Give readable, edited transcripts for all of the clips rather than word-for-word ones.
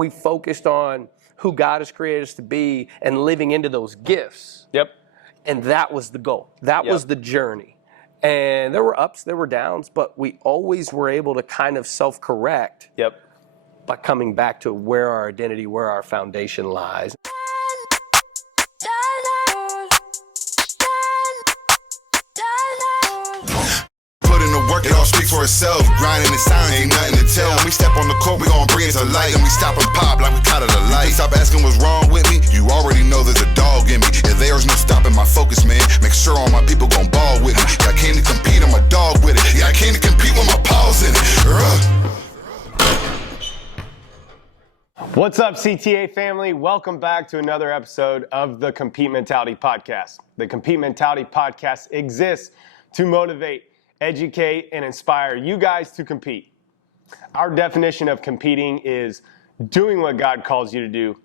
we focused on who God has created us to be and living into those gifts. Yep. And that was the goal. That was the journey. And there were ups, there were downs, but we always were able to kind of self-correct by coming back to where our identity, where our foundation lies. Work it all speak for itself. Grinding in silence, ain't nothing to tell. When we step on the court, we gon' bring it to light. And we stop and pop like we caught it a light. Stop asking what's wrong with me. You already know there's a dog in me. If there's no stopping my focus, man, make sure all my people gon' ball with me. Yeah, I came to compete, I'm a dog with it. Yeah, I came to compete with my paws in it. What's up, CTA family? Welcome back to another episode of the Compete Mentality Podcast. The Compete Mentality Podcast exists to motivate, educate, and inspire you guys to compete. Our definition of competing is doing what God calls you to do,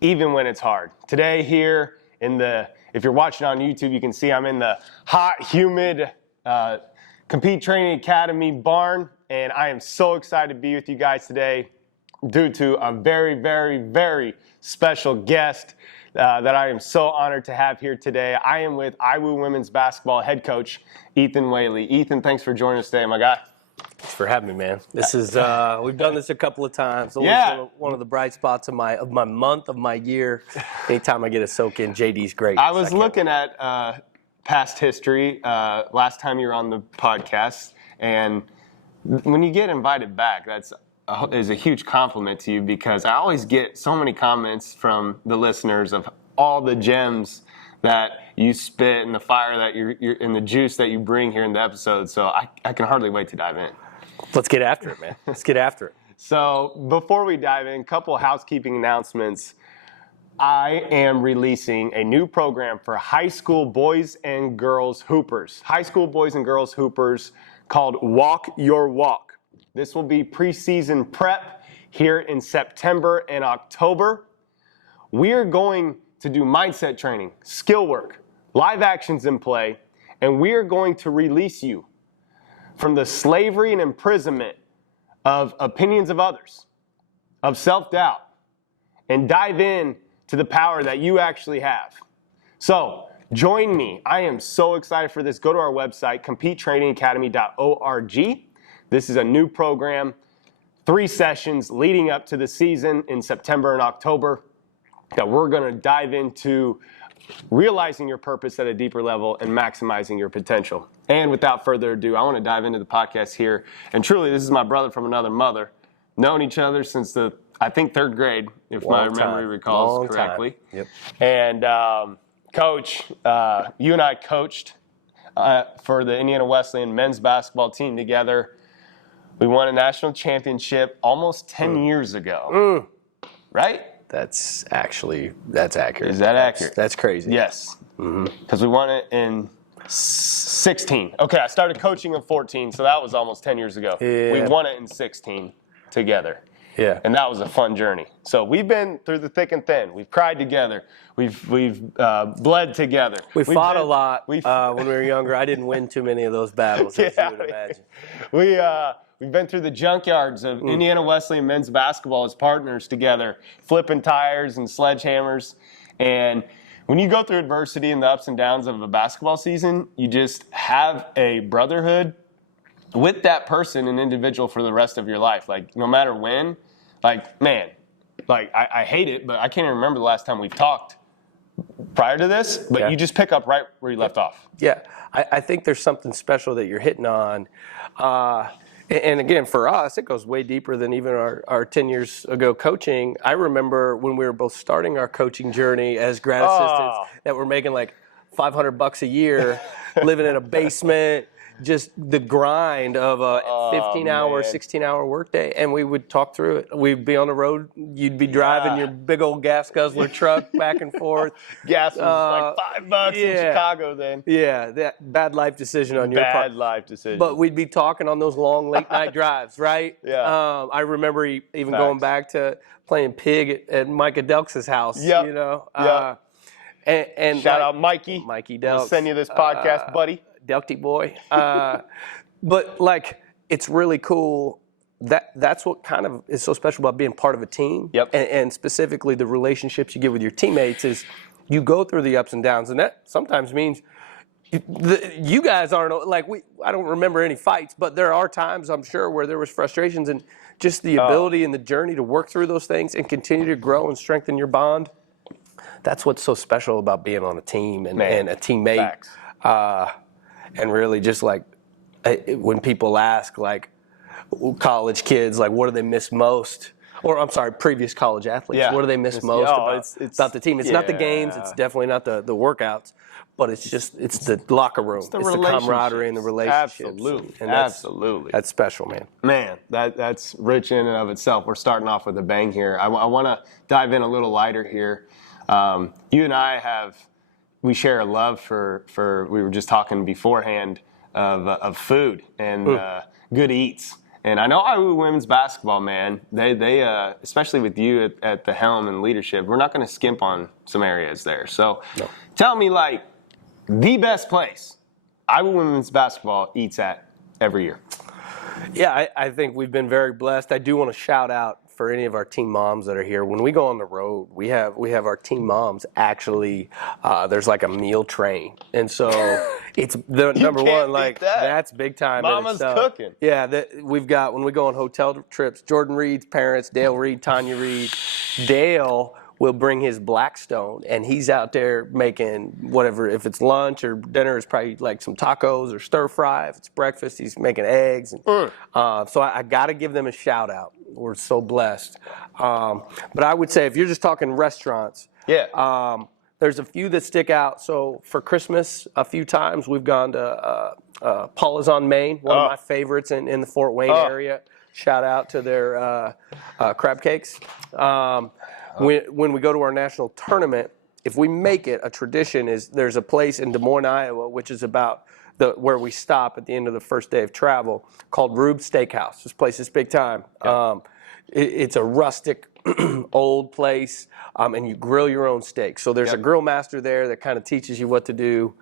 even when it's hard. Today here if you're watching on YouTube, you can see I'm in the hot, humid Compete Training Academy barn, and I am so excited to be with you guys today due to a very, very, very special guest that I am so honored to have here today. I am with IWU Women's Basketball head coach, Ethan Whaley. Ethan, thanks for joining us today, my guy. Thanks for having me, man. This is we've done this a couple of times. Yeah. One of the bright spots of my month, of my year. Anytime I get a soak in, JD's great. I was looking at past history last time you were on the podcast, and when you get invited back, is a huge compliment to you, because I always get so many comments from the listeners of all the gems that you spit and the fire that you're and the juice that you bring here in the episode. So I can hardly wait to dive in. Let's get after it, man. Let's get after it. So before we dive in, a couple housekeeping announcements. I am releasing a new program for high school boys and girls hoopers. High school boys and girls hoopers called Walk Your Walk. This will be preseason prep here in September and October. We are going to do mindset training, skill work, live actions in play, and we are going to release you from the slavery and imprisonment of opinions of others, of self-doubt, and dive in to the power that you actually have. So join me. I am so excited for this. Go to our website, competetrainingacademy.org. This is a new program, 3 sessions leading up to the season in September and October, that we're going to dive into realizing your purpose at a deeper level and maximizing your potential. And without further ado, I want to dive into the podcast here. And truly, this is my brother from another mother. Known each other since I think 3rd grade, if my memory recalls correctly. Yep. And Coach, you and I coached for the Indiana Wesleyan men's basketball team together. We won a national championship almost 10 years ago, right? That's accurate. Is that accurate? That's crazy. Yes, because we won it in 16. Okay, I started coaching in 14, so that was almost 10 years ago. Yeah. We won it in 16 together. Yeah. And that was a fun journey. So we've been through the thick and thin. We've cried together. We've bled together. We fought a lot when we were younger. I didn't win too many of those battles, as you would imagine. We've been through the junkyards of Indiana Wesleyan men's basketball as partners together, flipping tires and sledgehammers. And when you go through adversity and the ups and downs of a basketball season, you just have a brotherhood with that person, an individual, for the rest of your life. Like, no matter when, like, man, like, I hate it, but I can't even remember the last time we've talked prior to this, but you just pick up right where you left off. Yeah, I think there's something special that you're hitting on. And again, for us, it goes way deeper than even our 10 years ago coaching. I remember when we were both starting our coaching journey as grad assistants that were making like $500 a year, living in a basement, just the grind of a 15-hour, 16-hour workday, and we would talk through it. We'd be on the road. You'd be driving your big old gas guzzler truck back and forth. Gas was like $5 in Chicago then. Yeah, that bad life decision on your part. Bad life decision. But we'd be talking on those long late-night drives, right? Yeah. I remember even going back to playing pig at Mike Adelks' house, you know. And shout out Mikey. Mikey Delks. We'll send you this podcast, buddy. Delty boy. But like, it's really cool that's what kind of is so special about being part of a team. Yep. And specifically the relationships you get with your teammates is you go through the ups and downs, and that sometimes means you guys aren't like I don't remember any fights, but there are times I'm sure where there was frustrations, and just the ability and the journey to work through those things and continue to grow and strengthen your bond. That's what's so special about being on a team and a teammate. And really just like when people ask like college kids, like what do they miss most? Or I'm sorry, previous college athletes, what do they miss most about the team? It's not the games, it's definitely not the workouts, but it's the locker room. It's the camaraderie and the relationships. Absolutely. And Absolutely. That's special, man. Man, that's rich in and of itself. We're starting off with a bang here. I want to dive in a little lighter here. You and I we share a love for we were just talking beforehand of food and good eats. And I know IU women's basketball, man, they especially with you at the helm and leadership, we're not going to skimp on some areas there. So tell me, like, the best place IU women's basketball eats at every year. Yeah, I think we've been very blessed. I do want to shout out for any of our team moms that are here. When we go on the road, we have our team moms actually. There's like a meal train, and so it's the number one. Like that's big time. Mama's cooking. Yeah, we've got when we go on hotel trips. Jordan Reed's parents, Dale Reed, Tanya Reed, Dale will bring his Blackstone, and he's out there making whatever. If it's lunch or dinner, it's probably like some tacos or stir fry. If it's breakfast, he's making eggs. And, so I got to give them a shout out. We're so blessed. But I would say if you're just talking restaurants, there's a few that stick out. So for Christmas, a few times we've gone to Paula's on Main, one of my favorites in the Fort Wayne area. Shout out to their crab cakes. When we go to our national tournament, if we make it a tradition, there's a place in Des Moines, Iowa, which is about where we stop at the end of the first day of travel, called Rube's Steakhouse. This place is big time. It's a rustic, old place, and you grill your own steak. So there's a grill master there that kind of teaches you what to do.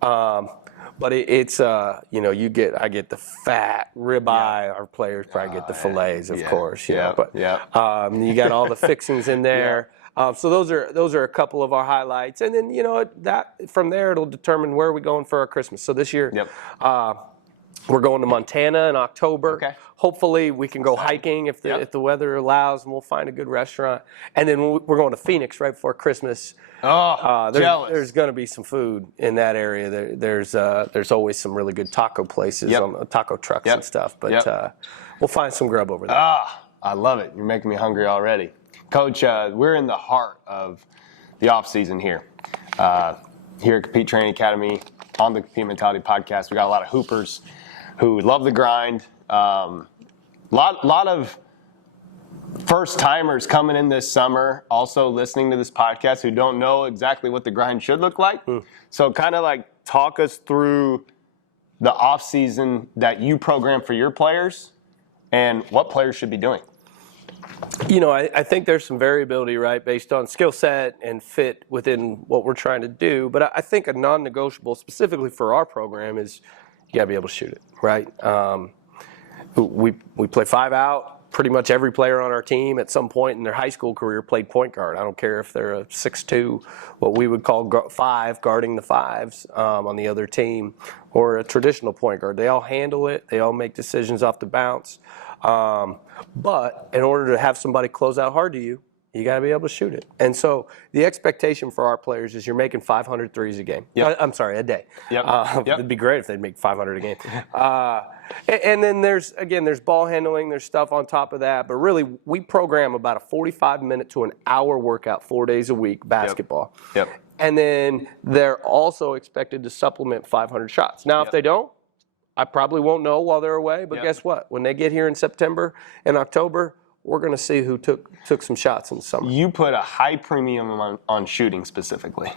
But it's I get the fat ribeye. Our players probably get the fillets, of course. But you got all the fixings in there. So those are a couple of our highlights, and then that from there it'll determine where we're going for our Christmas. So this year, we're going to Montana in October. Okay. Hopefully we can go hiking if the weather allows, and we'll find a good restaurant. And then we're going to Phoenix right before Christmas. Jealous. There's going to be some food in that area. There's always some really good taco places on taco trucks and stuff. But we'll find some grub over there. I love it. You're making me hungry already. Coach, we're in the heart of the off season here. Here at Compete Training Academy on the Compete Mentality Podcast, we got a lot of hoopers who love the grind. Lot of first timers coming in this summer, also listening to this podcast, who don't know exactly what the grind should look like. So kind of like talk us through the off season that you program for your players and what players should be doing. I think there's some variability, right, based on skill set and fit within what we're trying to do. But I think a non-negotiable, specifically for our program, is you got to be able to shoot it, right? We play 5 out. Pretty much every player on our team at some point in their high school career played point guard. I don't care if they're a 6'2", what we would call 5, guarding the 5s on the other team, or a traditional point guard. They all handle it. They all make decisions off the bounce. But in order to have somebody close out hard to you, you got to be able to shoot it. And so the expectation for our players is you're making 500 threes a game. I'm sorry, a day. It'd be great if they'd make 500 a game. And then there's ball handling, there's stuff on top of that. But really, we program about a 45-minute to an hour workout 4 days a week, basketball. And then they're also expected to supplement 500 shots. Now, if they don't, I probably won't know while they're away. But guess what? When they get here in September and October, we're going to see who took some shots in the summer. You put a high premium on shooting specifically.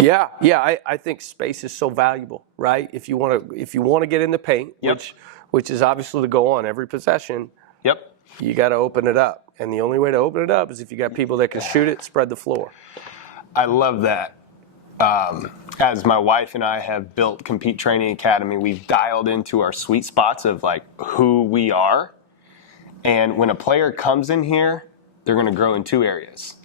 I think space is so valuable, right? If you want to get in the paint, which is obviously the goal on every possession, you got to open it up. And the only way to open it up is if you got people that can shoot it, spread the floor. I love that. As my wife and I have built Compete Training Academy, we've dialed into our sweet spots of like who we are. And when a player comes in here, they're going to grow in 2 areas.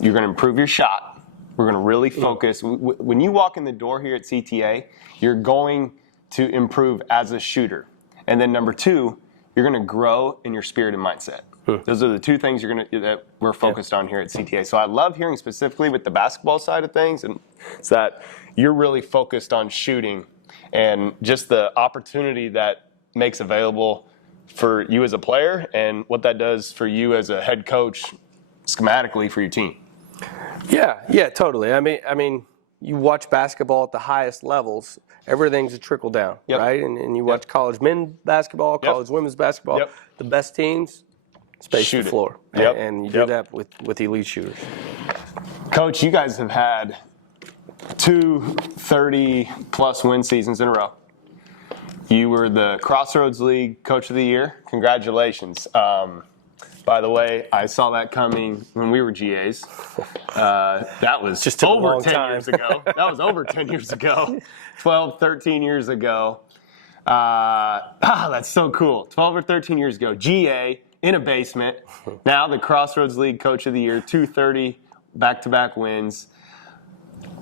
You're going to improve your shot. We're going to really focus. When you walk in the door here at CTA, you're going to improve as a shooter. And then number 2, you're going to grow in your spirit and mindset. Those are the 2 things that we're focused on here at CTA. So I love hearing specifically with the basketball side of things, and it's that you're really focused on shooting and just the opportunity that makes available for you as a player and what that does for you as a head coach schematically for your team. Yeah, totally. I mean, you watch basketball at the highest levels, everything's a trickle down, right? And you watch college men's basketball, college women's basketball, the best teams, space the floor. And you do that with elite shooters. Coach, you guys have had 2 30-plus win seasons in a row. You were the Crossroads League Coach of the Year. Congratulations. By the way, I saw that coming when we were GAs. That was just over 10 years ago. That was over 10 years ago. 12, 13 years ago. That's so cool. 12 or 13 years ago. GA in a basement. Now the Crossroads League Coach of the Year. 230 back-to-back wins.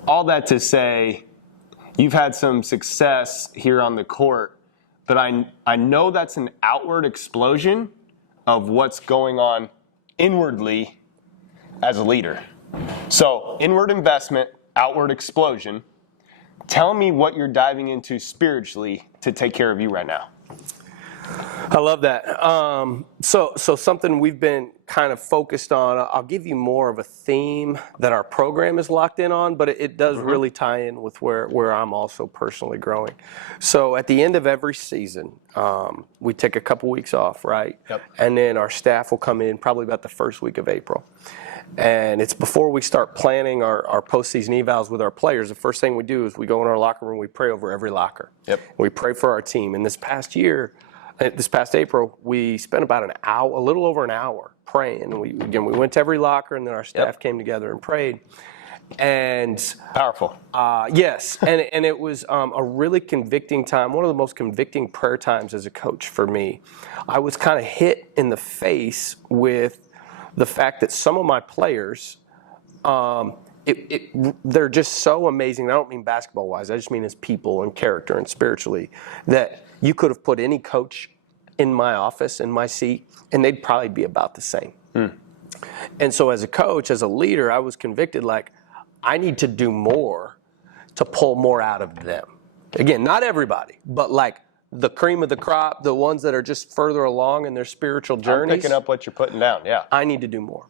All that to say, you've had some success here on the court, but I know that's an outward explosion of what's going on inwardly as a leader. So inward investment, outward explosion. Tell me what you're diving into spiritually to take care of you right now. I love that. So something we've been kind of focused on, I'll give you more of a theme that our program is locked in on, but it does really tie in with where I'm also personally growing. So at the end of every season, we take a couple weeks off, right? And then our staff will come in probably about the first week of April. And it's before we start planning our postseason evals with our players. The first thing we do is we go in our locker room, we pray over every locker. We pray for our team. And this past April, we spent about an hour, a little over an hour praying. And we went to every locker, and then our staff came together and prayed. And powerful. Yes, and it was a really convicting time, one of the most convicting prayer times as a coach for me. I was kind of hit in the face with the fact that some of my players, they're just so amazing. I don't mean basketball-wise. I just mean as people and character and spiritually, that you could have put any coach in my office, in my seat, and they'd probably be about the same. And so as a coach, as a leader, I was convicted, like, I need to do more to pull more out of them. Again, not everybody, but like the cream of the crop, the ones that are just further along in their spiritual journeys. I'm picking up what you're putting down, I need to do more.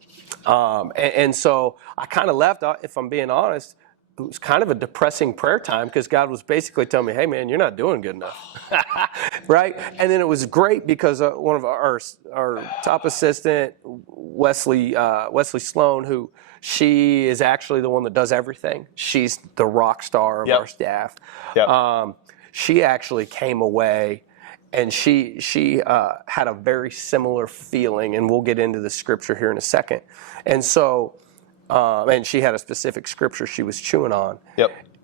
And so I kind of left, if I'm being honest, it was kind of a depressing prayer time because God was basically telling me, hey, man, you're not doing good enough, right? And then it was great because one of our top assistant, Wesley Sloan, she is actually the one that does everything. She's the rock star of our staff. She actually came away and she had a very similar feeling, and we'll get into the scripture here in a second. And so, and she had a specific scripture she was chewing on.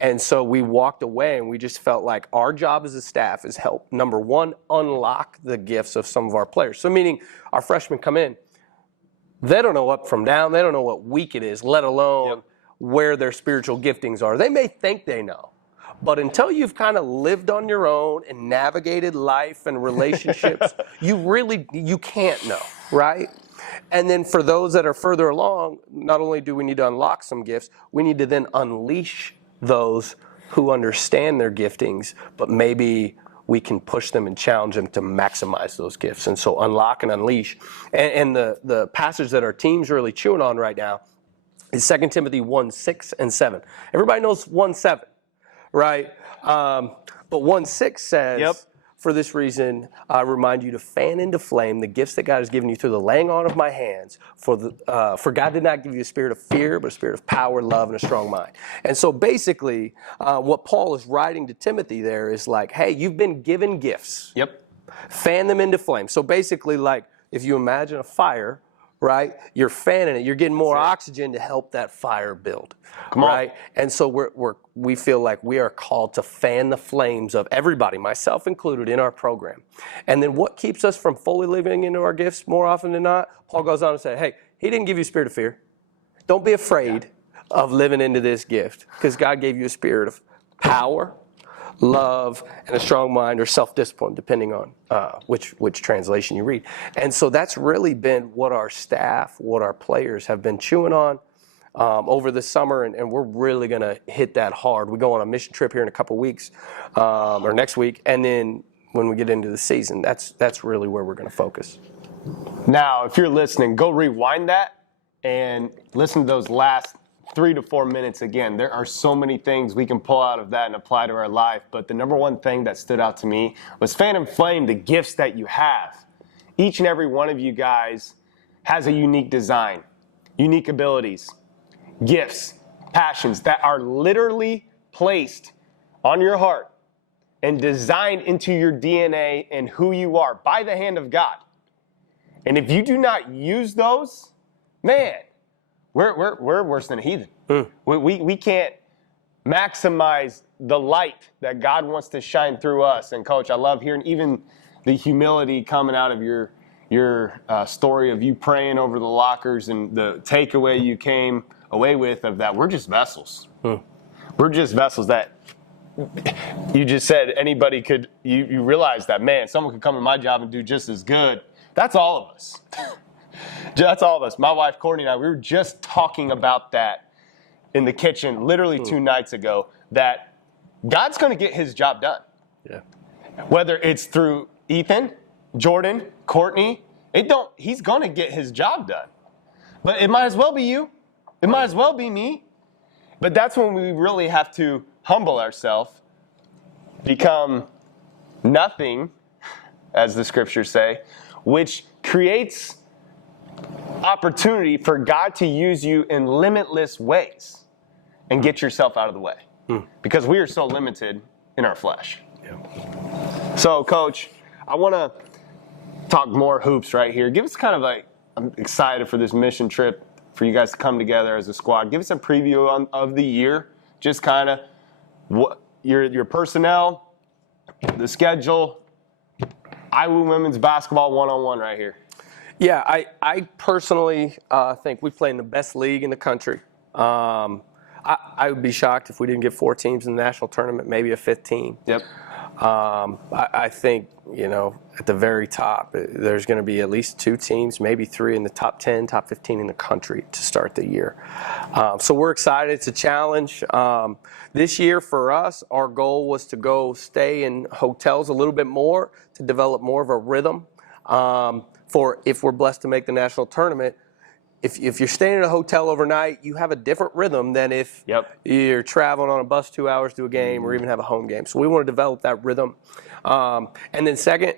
And so we walked away and we just felt like our job as a staff is help, number one, unlock the gifts of some of our players. So meaning our freshmen come in, they don't know up from down, they don't know what week it is, let alone where their spiritual giftings are. They may think they know, but until you've kind of lived on your own and navigated life and relationships, you can't know, right? And then for those that are further along, not only do we need to unlock some gifts, we need to then unleash those who understand their giftings, but maybe we can push them and challenge them to maximize those gifts. And so unlock and unleash. And the passage that our team's really chewing on right now is 2 Timothy 1:6 and 7. Everybody knows 1:7, right? But 1:6 says, for this reason, I remind you to fan into flame the gifts that God has given you through the laying on of my hands. For God did not give you a spirit of fear, but a spirit of power, love, and a strong mind. And so basically, what Paul is writing to Timothy there is like, hey, you've been given gifts. Fan them into flame. So basically, like, if you imagine a fire, right? You're fanning it. You're getting more oxygen to help that fire build, right? And so we feel like we are called to fan the flames of everybody, myself included, in our program. And then what keeps us from fully living into our gifts more often than not? Paul goes on to say, hey, he didn't give you a spirit of fear. Don't be afraid of living into this gift, because God gave you a spirit of power, love, and a strong mind, or self-discipline, depending on which translation you read. And so that's really been what our staff, what our players have been chewing on over the summer, and we're really going to hit that hard. We go on a mission trip here in a couple weeks, or next week, and then when we get into the season, that's really where we're going to focus. Now, if you're listening, go rewind that and listen to those last 3 to 4 minutes again. There are so many things we can pull out of that and apply to our life, but the number one thing that stood out to me was fan and flame the gifts that you have. Each and every one of you guys has a unique design, unique abilities, gifts, passions that are literally placed on your heart and designed into your DNA and who you are by the hand of God. And if you do not use those, man, we're worse than a heathen. We can't maximize the light that God wants to shine through us. And Coach, I love hearing even the humility coming out of your story of you praying over the lockers and the takeaway you came away with of that. We're just vessels. We're just vessels that you just said anybody could, you realize that, man, someone could come to my job and do just as good. That's all of us. That's all of us. My wife, Courtney, and I, we were just talking about that in the kitchen literally 2 nights ago, that God's going to get his job done. Yeah. Whether it's through Ethan, Jordan, Courtney, he's going to get his job done. But it might as well be you. It might as well be me. But that's when we really have to humble ourselves, become nothing, as the scriptures say, which creates opportunity for God to use you in limitless ways and get yourself out of the way. Because we are so limited in our flesh. Yeah. So, Coach, I want to talk more hoops right here. Give us kind of I'm excited for this mission trip, for you guys to come together as a squad. Give us a preview of the year, just kind of what your personnel, the schedule, Iowa women's basketball one-on-one right here. Yeah, I personally think we play in the best league in the country. I would be shocked if we didn't get 4 teams in the national tournament, maybe a 5th team. Yep. I think, at the very top, there's going to be at least 2 teams, maybe 3 in the top 10, top 15 in the country to start the year. So we're excited. It's a challenge. This year for us, our goal was to go stay in hotels a little bit more to develop more of a rhythm for if we're blessed to make the national tournament. If you're staying in a hotel overnight, you have a different rhythm than if you're traveling on a bus 2 hours to a game or even have a home game. So we want to develop that rhythm. And then second,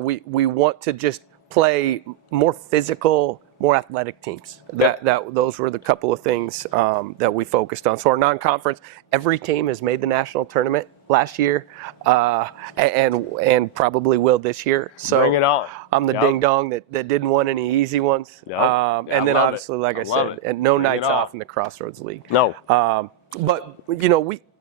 we want to just play more physical, more athletic teams. Those were the couple of things that we focused on. So our non-conference, every team has made the national tournament last year and probably will this year. So bring it on. I'm the ding-dong that didn't want any easy ones. And then obviously, like I said, and no nights off in the Crossroads League. No. But,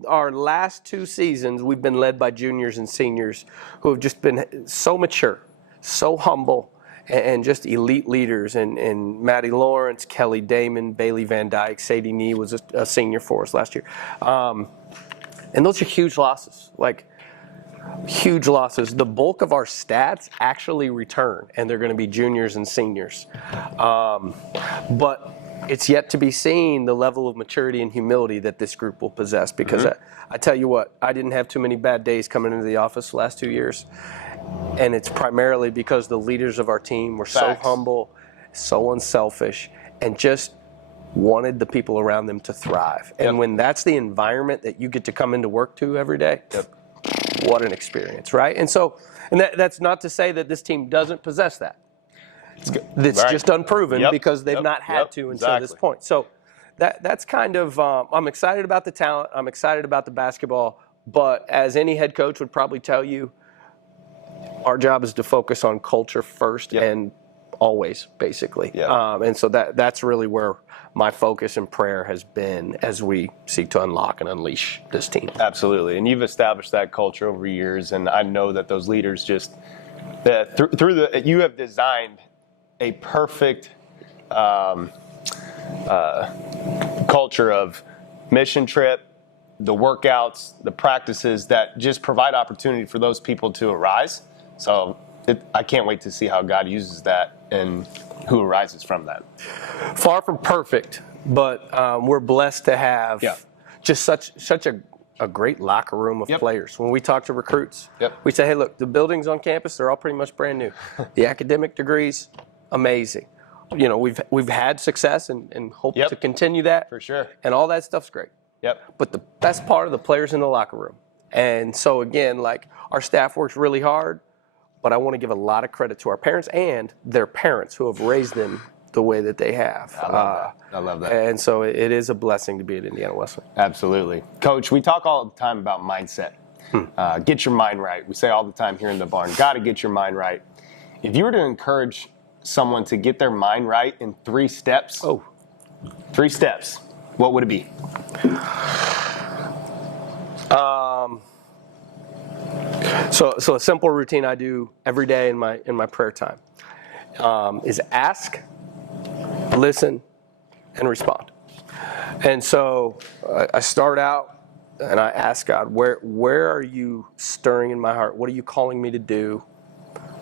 our last 2 seasons, we've been led by juniors and seniors who have just been so mature, so humble, and just elite leaders. And Maddie Lawrence, Kelly Damon, Bailey Van Dyke, Sadie Nee was a senior for us last year. And those are huge losses, huge losses. The bulk of our stats actually return, and they're going to be juniors and seniors. But it's yet to be seen the level of maturity and humility that this group will possess, because I tell you what, I didn't have too many bad days coming into the office the last 2 years. And it's primarily because the leaders of our team were so humble, so unselfish, and just wanted the people around them to thrive. And when that's the environment that you get to come into work to every day, what an experience, right? And so, that's not to say that this team doesn't possess that. It's just unproven because they've not had to until this point. So that's kind of, I'm excited about the talent. I'm excited about the basketball. But as any head coach would probably tell you, our job is to focus on culture first and always, basically. Yeah. And so that's really where my focus and prayer has been as we seek to unlock and unleash this team. Absolutely. And you've established that culture over years, and I know that those leaders just you have designed a perfect culture of mission trip, the workouts, the practices that just provide opportunity for those people to arise. So I can't wait to see how God uses that and who arises from that. Far from perfect, but we're blessed to have just such a great locker room of players. When we talk to recruits, we say, hey, look, the buildings on campus, they're all pretty much brand new. The academic degrees, amazing. You know, we've had success and hope to continue that. For sure. And all that stuff's great. But the best part of the players in the locker room. And so, again, like, our staff works really hard, but I want to give a lot of credit to our parents and their parents who have raised them the way that they have. I love that. And so it is a blessing to be at Indiana Wesleyan. Absolutely. Coach, we talk all the time about mindset. Get your mind right. We say all the time here in the barn, got to get your mind right. If you were to encourage someone to get their mind right in 3 steps, 3 steps, what would it be? So a simple routine I do every day in my prayer time is ask, listen, and respond. And so I start out and I ask God, where are you stirring in my heart? What are you calling me to do?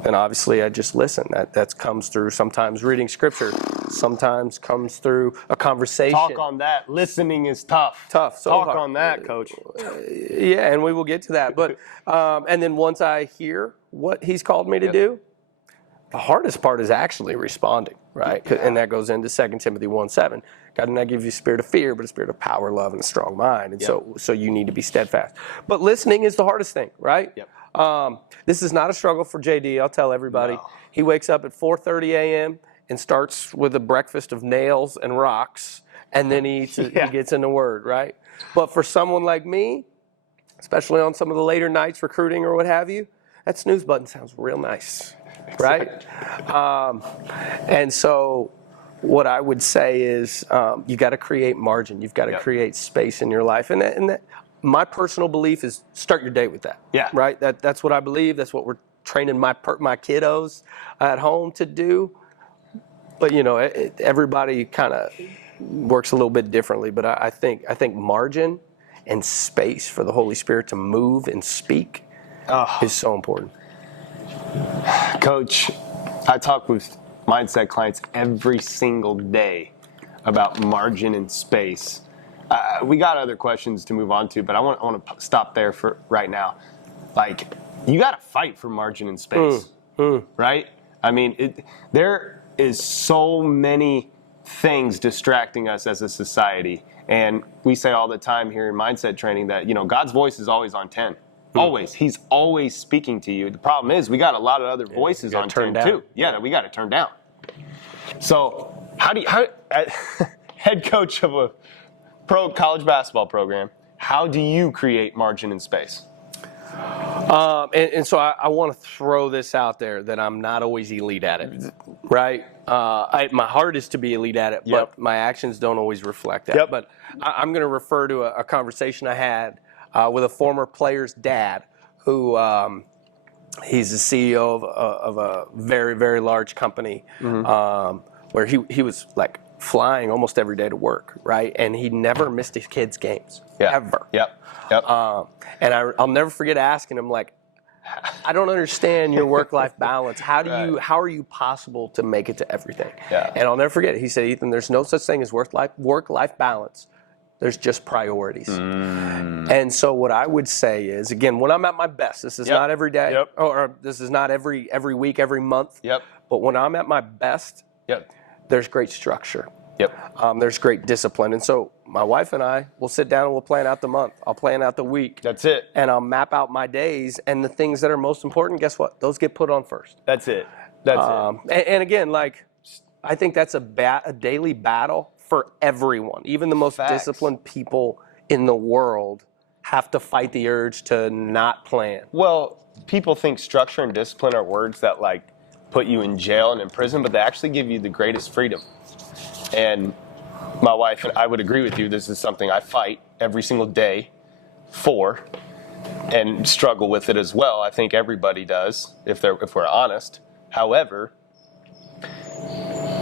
And obviously I just listen. That comes through sometimes reading scripture, sometimes comes through a conversation. Talk on that. Listening is tough. So Talk hard. on that, Coach. Yeah, and we will get to that. But and then once I hear what he's called me to do, the hardest part is actually responding, right? And that goes into 2 Timothy 1:7. God did not give you a spirit of fear, but a spirit of power, love, and a strong mind. And so you need to be steadfast. But listening is the hardest thing, right? This is not a struggle for JD. I'll tell everybody. No. He wakes up at 4:30 a.m. and starts with a breakfast of nails and rocks, and then he gets in the Word, right? But for someone like me, especially on some of the later nights recruiting or what have you, that snooze button sounds real nice, right? And so what I would say is you got to create margin. You've got to create space in your life. And that, my personal belief is start your day with that. Right? That's what I believe. That's what we're training my kiddos at home to do. But, you know, everybody kind of works a little bit differently. But I think margin and space for the Holy Spirit to move and speak is so important. Coach, I talk with mindset clients every single day about margin and space. We got other questions to move on to, but I want to stop there for right now. Like, you got to fight for margin and space, right? I mean, there is so many things distracting us as a society, and we say all the time here in mindset training that, you know, God's voice is always on 10. Always. He's always speaking to you. The problem is we got a lot of other voices on 10 too. That we got to turn down. So how head coach of a pro college basketball program, how do you create margin and space? And so I want to throw this out there that I'm not always elite at it, right? My heart is to be elite at it, but my actions don't always reflect that. But I'm going to refer to a conversation I had with a former player's dad who he's the CEO of a very, very large company where he was like flying almost every day to work, right? And he never missed his kids' games, ever. And I'll never forget asking him, like, I don't understand your work-life balance. How are you possible to make it to everything? And I'll never forget it. He said, Ethan, there's no such thing as work-life balance. There's just priorities. And so what I would say is, again, when I'm at my best, this is not every day, or this is not every week, every month, but when I'm at my best, there's great structure. There's great discipline. And so my wife and I will sit down and we'll plan out the month. I'll plan out the week. That's it. And I'll map out my days. And the things that are most important, guess what? Those get put on first. That's it. And again, like, I think that's a daily battle for everyone. Even the most disciplined people in the world have to fight the urge to not plan. Well, people think structure and discipline are words that, like, put you in jail and in prison, but they actually give you the greatest freedom. And my wife and I would agree with you. This is something I fight every single day for and struggle with it as well. I think everybody does if we're honest. However,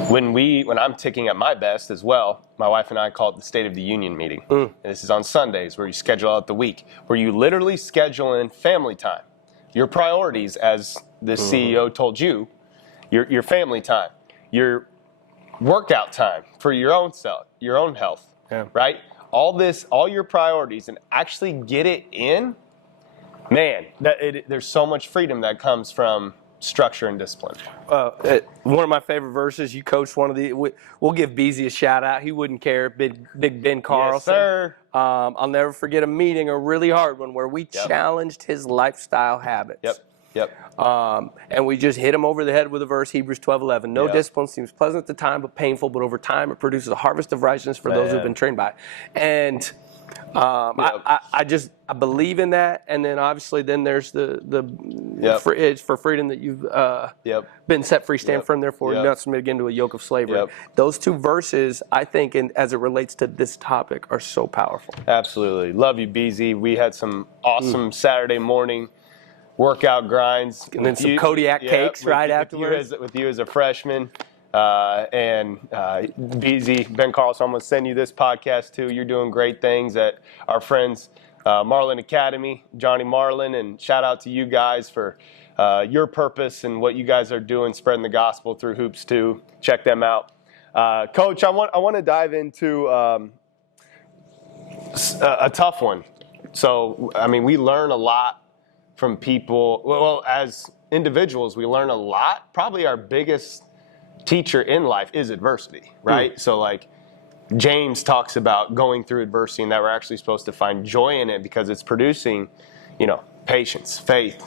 when I'm ticking at my best as well, my wife and I call it the State of the Union meeting. And this is on Sundays where you schedule out the week, where you literally schedule in family time, your priorities, as the CEO told you, your family time, your workout time for your own self, your own health, right? All your priorities, and actually get it in. Man, there's so much freedom that comes from structure and discipline. One of my favorite verses, you coached one of the, we'll give Beezy a shout out. He wouldn't care. Big Ben Carlson. Yes, sir. I'll never forget a meeting, a really hard one, where we challenged his lifestyle habits. And we just hit him over the head with a verse, Hebrews 12:11. No discipline seems pleasant at the time, but painful. But over time, it produces a harvest of righteousness for those who've been trained by it. And I believe in that. And then obviously, then there's it's for freedom that you've been set free, stand firm. Therefore, not submit again to a yoke of slavery. Those two verses, I think, as it relates to this topic, are so powerful. Absolutely, love you, BZ. We had some awesome Saturday morning workout grinds, and then some Kodiak cakes right afterwards. With you as a freshman, and BZ, Ben Carlson, I'm going to send you this podcast too. You're doing great things at our friends Marlin Academy, Johnny Marlin, and shout out to you guys for your purpose and what you guys are doing, spreading the gospel through hoops too. Check them out. Coach, I want to dive into a tough one. So, I mean, we learn a lot from people. Well, as individuals, we learn a lot. Probably our biggest teacher in life is adversity, right? So like James talks about going through adversity and that we're actually supposed to find joy in it because it's producing, patience, faith,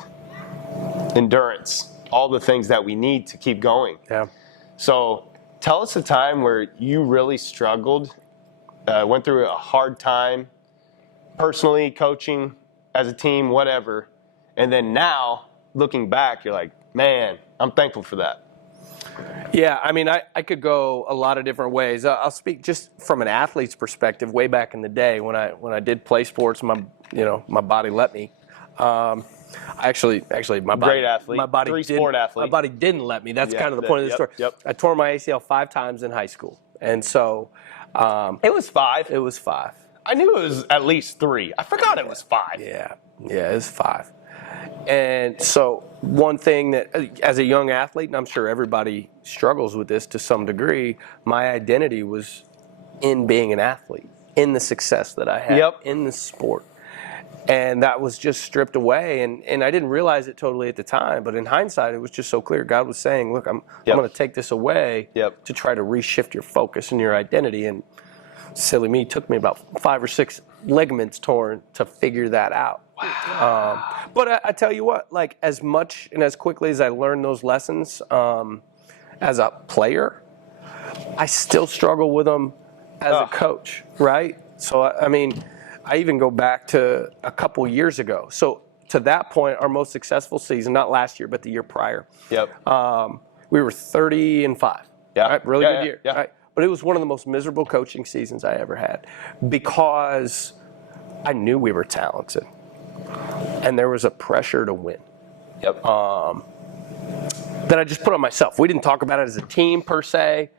endurance, all the things that we need to keep going. So tell us a time where you really struggled, went through a hard time, personally, coaching, as a team, whatever. And then now, looking back, you're like, man, I'm thankful for that. Yeah, I mean, I could go a lot of different ways. I'll speak just from an athlete's perspective. Way back in the day, when I did play sports, my body let me. Actually, my body, great athlete, my body three-sport athlete. My body didn't let me. That's kind of the point of the story. I tore my ACL 5 times in high school, and so it was 5. It was 5. I knew it was at least 3. I forgot it was 5. Yeah, it was 5. And so one thing that, as a young athlete, and I'm sure everybody struggles with this to some degree, my identity was in being an athlete, in the success that I had, in the sport. And that was just stripped away. And I didn't realize it totally at the time. But in hindsight, it was just so clear. God was saying, look, I'm going to take this away to try to reshift your focus and your identity. And silly me, it took me about 5 or 6 ligaments torn to figure that out. Wow. But I tell you what, like as much and as quickly as I learned those lessons as a player, I still struggle with them as a coach, right? So, I mean, I even go back to a couple years ago. So to that point, our most successful season, not last year, but the year prior, we were 30-5. Right? Really good year. Right? But it was one of the most miserable coaching seasons I ever had because I knew we were talented. And there was a pressure to win that I just put on myself. We didn't talk about it as a team per se,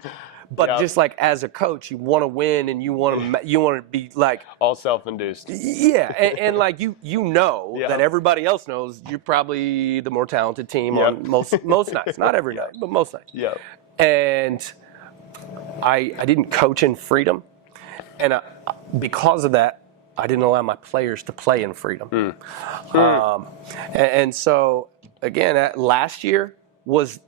but just like as a coach, you want to win and you want to be like all self-induced. Yeah, and like you know that everybody else knows you're probably the more talented team on most nights, not every night, but most nights. And I didn't coach in freedom, and because of that, I didn't allow my players to play in freedom. And so, again, last year was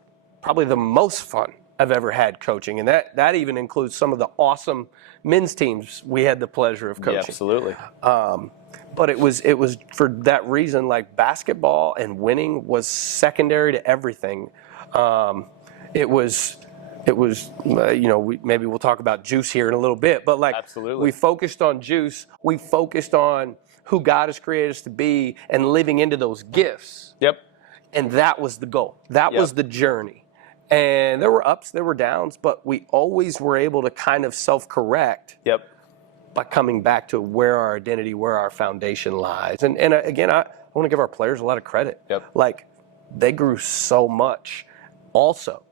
probably the most fun I've ever had coaching. And that even includes some of the awesome men's teams we had the pleasure of coaching. Yeah, absolutely. But it was for that reason, like basketball and winning was secondary to everything. It was maybe we'll talk about juice here in a little bit, but like we focused on juice, we focused on who God has created us to be and living into those gifts. And that was the goal. That was the journey. And there were ups, there were downs, but we always were able to kind of self-correct by coming back to where our identity, where our foundation lies. And again, I want to give our players a lot of credit. Like, they grew so much also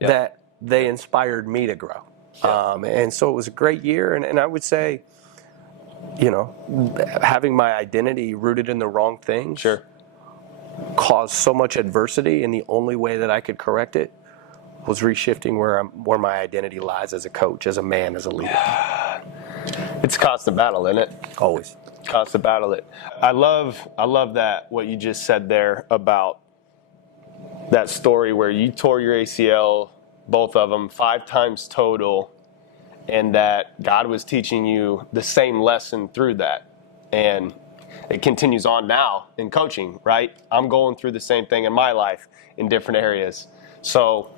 that they inspired me to grow. And so it was a great year. And I would say, you know, having my identity rooted in the wrong things caused so much adversity, and the only way that I could correct it was reshifting where my identity lies as a coach, as a man, as a leader. It's a constant battle, isn't it? Always. Constant battle. I love that, what you just said there about that story where you tore your ACL, both of them, 5 times total, and that God was teaching you the same lesson through that. And it continues on now in coaching, right? I'm going through the same thing in my life in different areas. So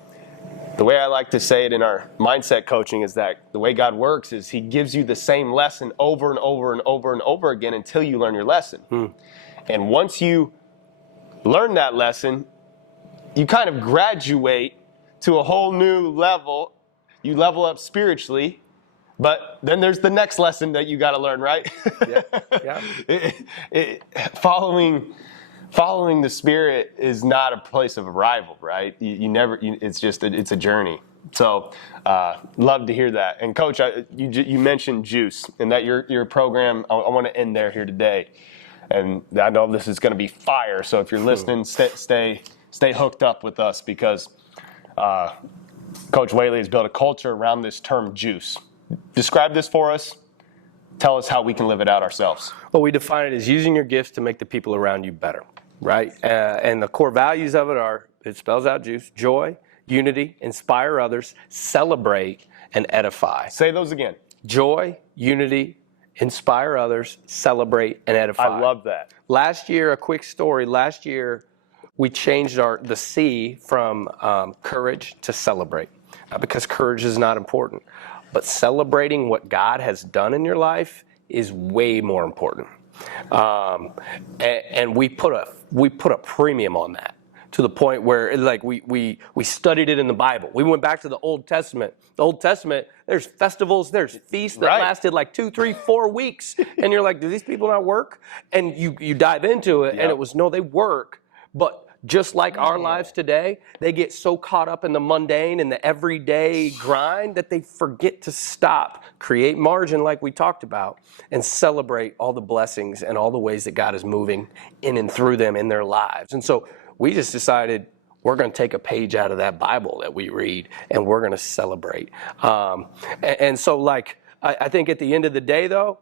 the way I like to say it in our mindset coaching is that the way God works is he gives you the same lesson over and over and over and over again until you learn your lesson. And once you learn that lesson, you kind of graduate to a whole new level. You level up spiritually, but then there's the next lesson that you got to learn, right? Following the Spirit is not a place of arrival, right? It's a journey. So, love to hear that. And Coach, you mentioned Juice, and that your program. I want to end there here today, and I know this is going to be fire. So if you're listening, stay hooked up with us, because Coach Whaley has built a culture around this term Juice. Describe this for us. Tell us how we can live it out ourselves. Well, we define it as using your gifts to make the people around you better, right? And the core values of it are, it spells out Juice: joy, unity, inspire others, celebrate, and edify. Say those again. Joy, unity, inspire others, celebrate, and edify. I love that. Last year, a quick story. Last year, we changed the C from courage to celebrate, because courage is not important. But celebrating what God has done in your life is way more important. And we put a premium on that, to the point where, like, we studied it in the Bible. We went back to the Old Testament. The Old Testament, there's festivals, there's feasts that lasted like 2, 3, 4 weeks. And you're like, do these people not work? And you dive into it, and it was, no, they work. But just like our lives today, they get so caught up in the mundane and the everyday grind that they forget to stop, create margin like we talked about, and celebrate all the blessings and all the ways that God is moving in and through them in their lives. And so we just decided we're going to take a page out of that Bible that we read, and we're going to celebrate. And so, like, I think at the end of the day, though,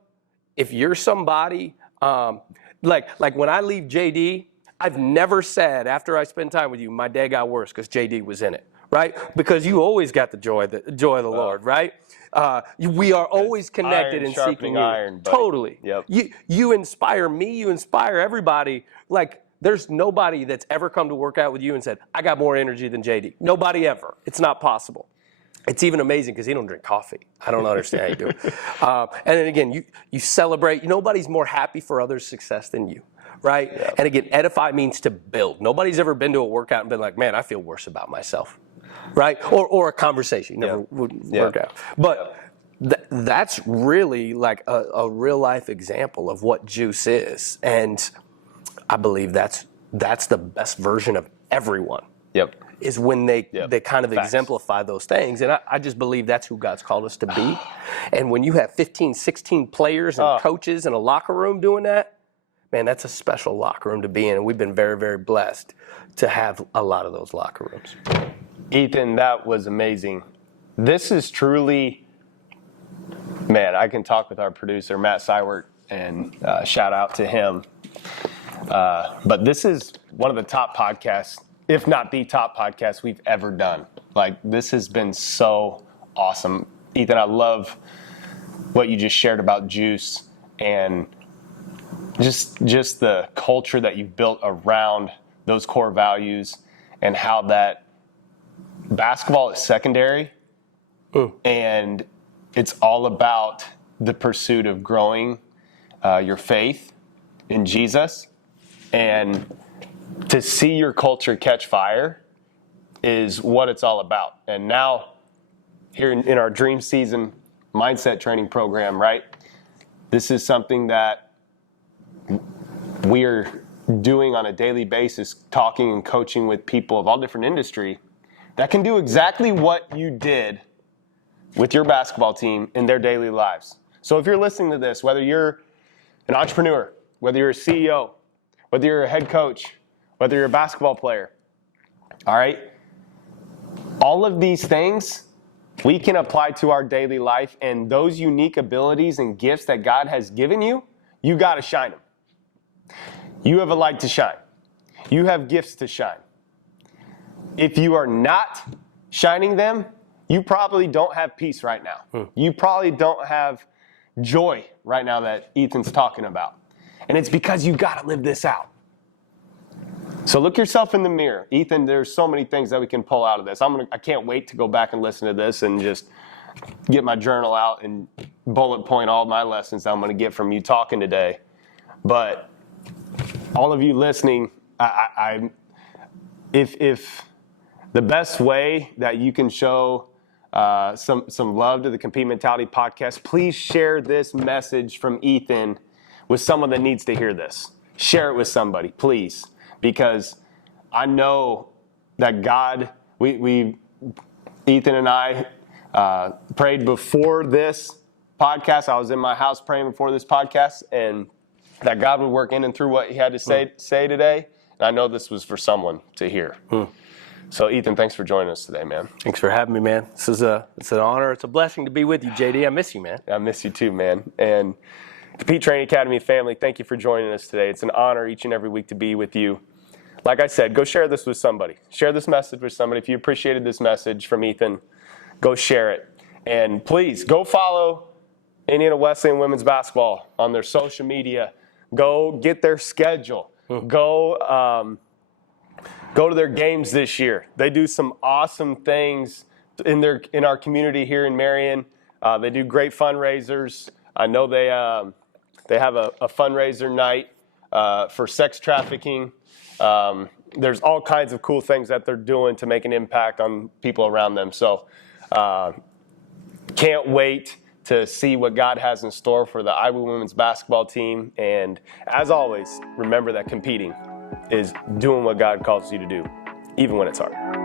if you're somebody, like when I leave JD, I've never said, after I spend time with you, my day got worse because JD was in it, right? Because you always got the joy of the Lord, right? We are always connected in seeking you. Iron, buddy. Totally. Yep. You inspire me. You inspire everybody. Like, there's nobody that's ever come to work out with you and said, I got more energy than JD. Nobody ever. It's not possible. It's even amazing because he don't drink coffee. I don't understand how you do it. And then again, you celebrate. Nobody's more happy for others' success than you. Right? Yep. And again, edify means to build. Nobody's ever been to a workout and been like, man, I feel worse about myself. Right? Or a conversation. Never would work out. But that's really like a real life example of what Juice is. And I believe that's the best version of everyone. Is when they kind of exemplify those things. And I just believe that's who God's called us to be. And when you have 15, 16 players and coaches in a locker room doing that, man, that's a special locker room to be in, and we've been very, very blessed to have a lot of those locker rooms. Ethan, that was amazing. This is truly, man, I can talk with our producer, Matt Seiwert, and shout out to him. But this is one of the top podcasts, if not the top podcast we've ever done. Like, this has been so awesome. Ethan, I love what you just shared about Juice, and just the culture that you've built around those core values, and how that basketball is secondary. And it's all about the pursuit of growing your faith in Jesus. And to see your culture catch fire is what it's all about. And now, here in our Dream Season mindset training program, right? This is something that we're doing on a daily basis, talking and coaching with people of all different industry that can do exactly what you did with your basketball team in their daily lives. So if you're listening to this, whether you're an entrepreneur, whether you're a CEO, whether you're a head coach, whether you're a basketball player, all right? All of these things we can apply to our daily life, and those unique abilities and gifts that God has given you, you got to shine them. You have a light to shine. You have gifts to shine. If you are not shining them, you probably don't have peace right now. You probably don't have joy right now that Ethan's talking about. And it's because you got to live this out. So look yourself in the mirror. Ethan, there's so many things that we can pull out of this. I can't wait to go back and listen to this and just get my journal out and bullet point all my lessons I'm going to get from you talking today. But all of you listening, if the best way that you can show some love to the Compete Mentality podcast, please share this message from Ethan with someone that needs to hear this. Share it with somebody, please. Because I know that God, Ethan and I prayed before this podcast. I was in my house praying before this podcast, and that God would work in and through what he had to say today. And I know this was for someone to hear. So Ethan, thanks for joining us today, man. Thanks for having me, man. It's an honor. It's a blessing to be with you, JD. I miss you, man. I miss you too, man. And Compete Training Academy family, thank you for joining us today. It's an honor each and every week to be with you. Like I said, go share this with somebody. Share this message with somebody. If you appreciated this message from Ethan, go share it. And please, go follow Indiana Wesleyan women's basketball on their social media. Go get their schedule. Go to their games this year. They do some awesome things in our community here in Marion. They do great fundraisers. I know they have a fundraiser night for sex trafficking. There's all kinds of cool things that they're doing to make an impact on people around them. So can't wait to see what God has in store for the Iowa women's basketball team. And as always, remember that competing is doing what God calls you to do, even when it's hard.